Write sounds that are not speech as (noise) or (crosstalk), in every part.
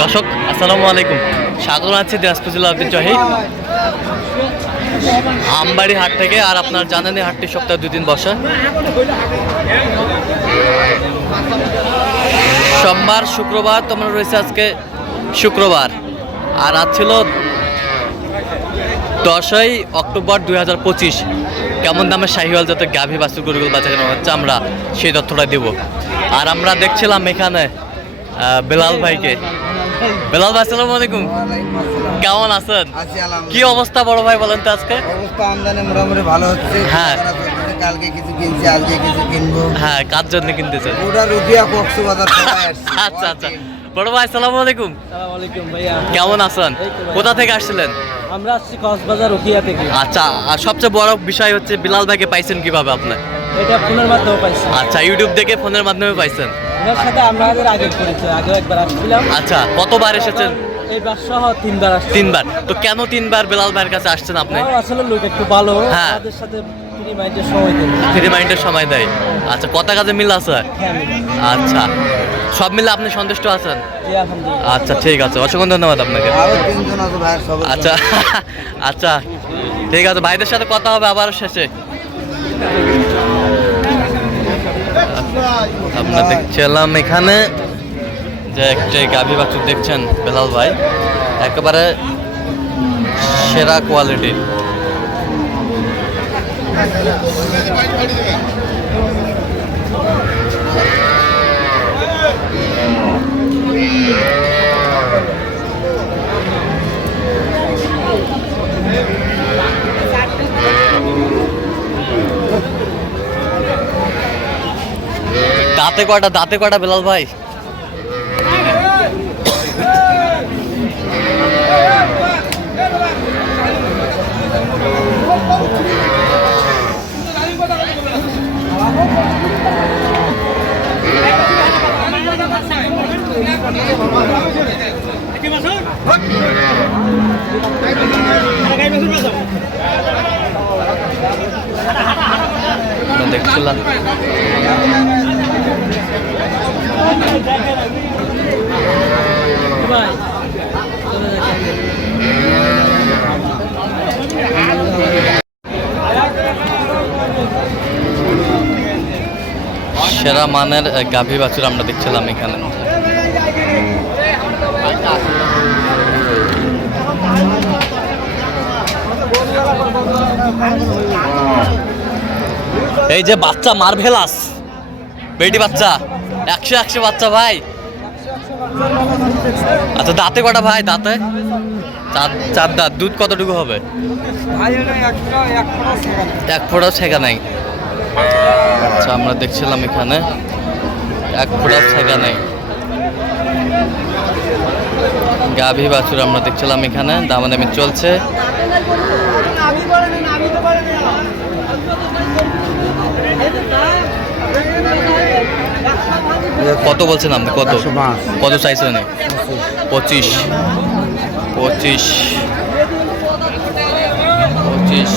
দর্শক, আসসালামু আলাইকুম। স্বাগত আছি দিনাজপুর জেলা ঐতিহ্যবাহী আমবাড়ি হাট থেকে আর আপনার জানেন হাটটি সপ্তাহে দুদিন বসে। সোমবার, শুক্রবার, তোমার রয়েছে আজকে শুক্রবার। আর আজ ছিল দশই অক্টোবর দুই হাজার পঁচিশ। কেমন দামে শাহিওয়াল যাতে গাভী বাস্তু গরুগুলো বাচ্চা কেনা হচ্ছে, আমরা সেই তথ্যটা দেব। আর আমরা দেখছিলাম এখানে বেলাল ভাইকে। বেলাল ভাই আসসালামু আলাইকুম। কেমন আছেন? কি অবস্থা বড় ভাই বলেন তো আজকে? অবস্থা আমদানি মোটামুটি ভালো হচ্ছে। হ্যাঁ। খারাপ হচ্ছে না। কালকে কিছু কিনছি আজকে কিছু কিনবো। হ্যাঁ কার জন্য কিনতেছেন? ওটা রুকিয়া কক্সবাজার (laughs) আচ্ছা আচ্ছা। বড় ভাই আসসালামু আলাইকুম। আসসালামাইকুম ভাইয়া। কেমন আছেন? এই তো ভাই। কোথা থেকে আসছিলেন? আমরা আসছি কক্সবাজার উখিয়া থেকে। আচ্ছা আর সবচেয়ে বড় বিষয় হচ্ছে বিলাল ভাইকে পাইছেন কীভাবে আপনার এটা ফোনের মাধ্যমে পাইছি। আচ্ছা ইউটিউব দেখে ফোনের মাধ্যমে পাইছেন। ওনার সাথে আমাদের আগের পরিচয় আগেও একবার আসছিলাম। আচ্চ্ছা কতবার এসেছেন? এইবার সহ তিনবার আসছি। তিনবার। তো কেন তিনবার বেলাল ভাইয়ের কাছে আসছেন আপনি? আসলে লোক একটু ভালো। হ্যাঁ। আমাদের সাথে ফ্রি মাইন্ডের সময় দেবে ফ্রি মাইন্ডের সময় দেয়। আচ্ছা কত কাজে মিল আছে? আচ্ছা। সব মিলে আপনি সন্তুষ্ট আছেন? আচ্ছা ঠিক আছে। অসংখ্য ধন্যবাদ আপনাকে। আরও তিনজন আছে ভাইয়ের সব আচ্ছা (laughs) আচ্ছা। ঠিক আছে ভাইদের সাথে কথা হবে আবার শেষে। আমরা দেখছিলাম এখানে যে একটা গাভী বাছুর দেখছেন বেলাল ভাই। একেবারে সেরা কোয়ালিটির দাঁতে কটা দাঁতে কটা বেলাল ভাই দেখছিলাম। সেরা মানের গাভী বাছুর আমরা দেখছিলাম এখানে। এই যে বাচ্চা মার্ভেলাস। বেটি বাচ্চা একশো একশো বাচ্চা ভাই। আচ্ছা দাঁতে কটা ভাই দাঁতে? চার দাঁত দুধ কতটুকু হবে? এক ফোঁটাও ছেঁকা নাই। আচ্ছা আমরা দেখছিলাম এখানে এক ফোঁটা ছেঁকা নেই। গাভী বাছুর আমরা দেখছিলাম এখানে দামাদামি চলছে। কত বলছেন আপনি? কত। কত চাইছেন পঁচিশ। পঁচিশ। পঁচিশ।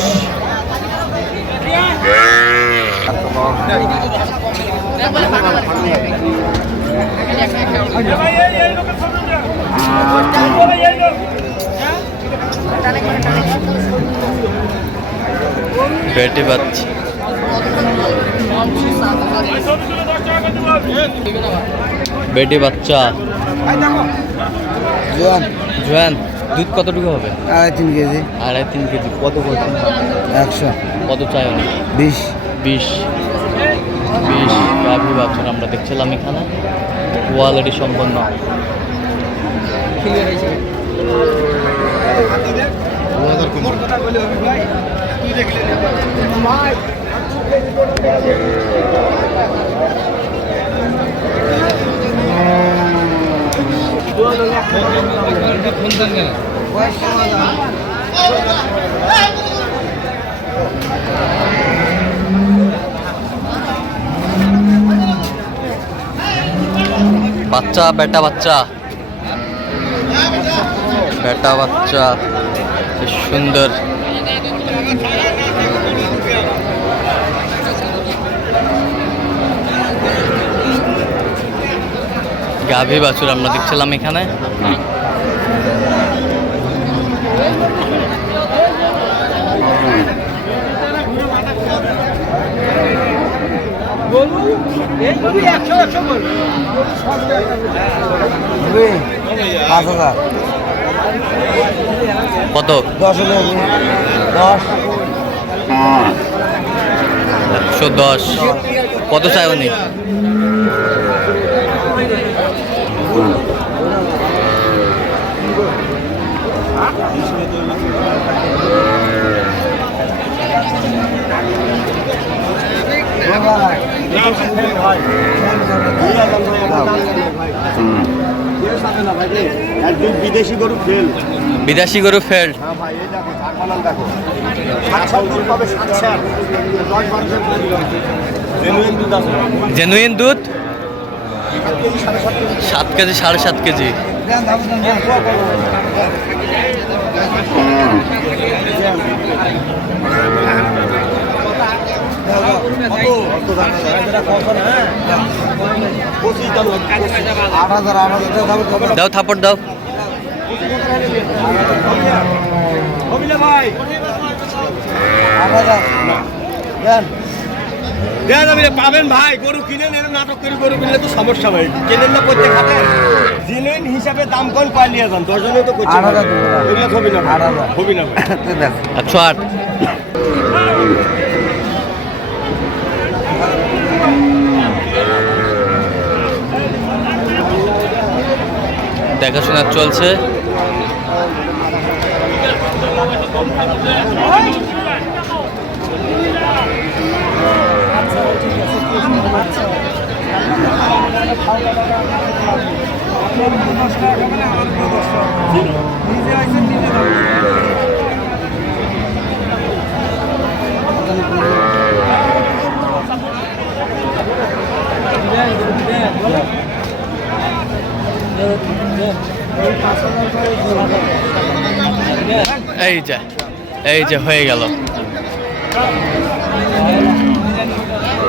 বেটি বাচ্চা। বেটি বাচ্চা। জোয়ান। জোয়ান দুধ কতটুকু হবে? আড়াই তিন কেজি। আড়াই তিন কেজি। কত করছেন একশো। কত চাই অনেক? বিশ। বিশ। বিশ। গাভী বাছুর আমরা দেখছিলাম এখানে। কোয়ালিটি সম্পন্ন। বাচ্চা বেটা বাচ্চা। বেটা বাচ্চা সুন্দর। গাভী বাছুর আমরা দেখছিলাম এখানে। কত? দশ দশ। একশো দশ। কত চাই উনি? বিদেশি গরু ফেল। বিদেশি গরু দশ পার্সেন্ট জেনুইন দুধ আছে জেনুইন দুধ সাড়ে সাত কেজি সাড়ে সাত কেজি। দাও থাপড় দাও ভাই পাবেন ভাই গরু কিনে নেন নাটক করে গরু কিনলে তো সমস্যা ভাই। কেনেন না প্রত্যেক হাতে জেনুইন হিসাবে দাম কোন পাই নিয়ে যান দশজনে তো করছে। এগুলো না না একশো আট। দেখাশোনা চলছে। এই যে এই যে হয়ে গেল।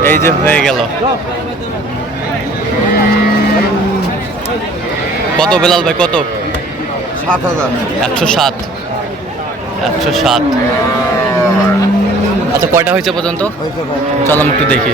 এই যে হয়ে গেল। কত বেলাল ভাই কত? সাত হাজার। একশো সাত। একশো সাত। আচ্ছা কয়টা হয়েছে পর্যন্ত? চলো আমি একটু দেখি।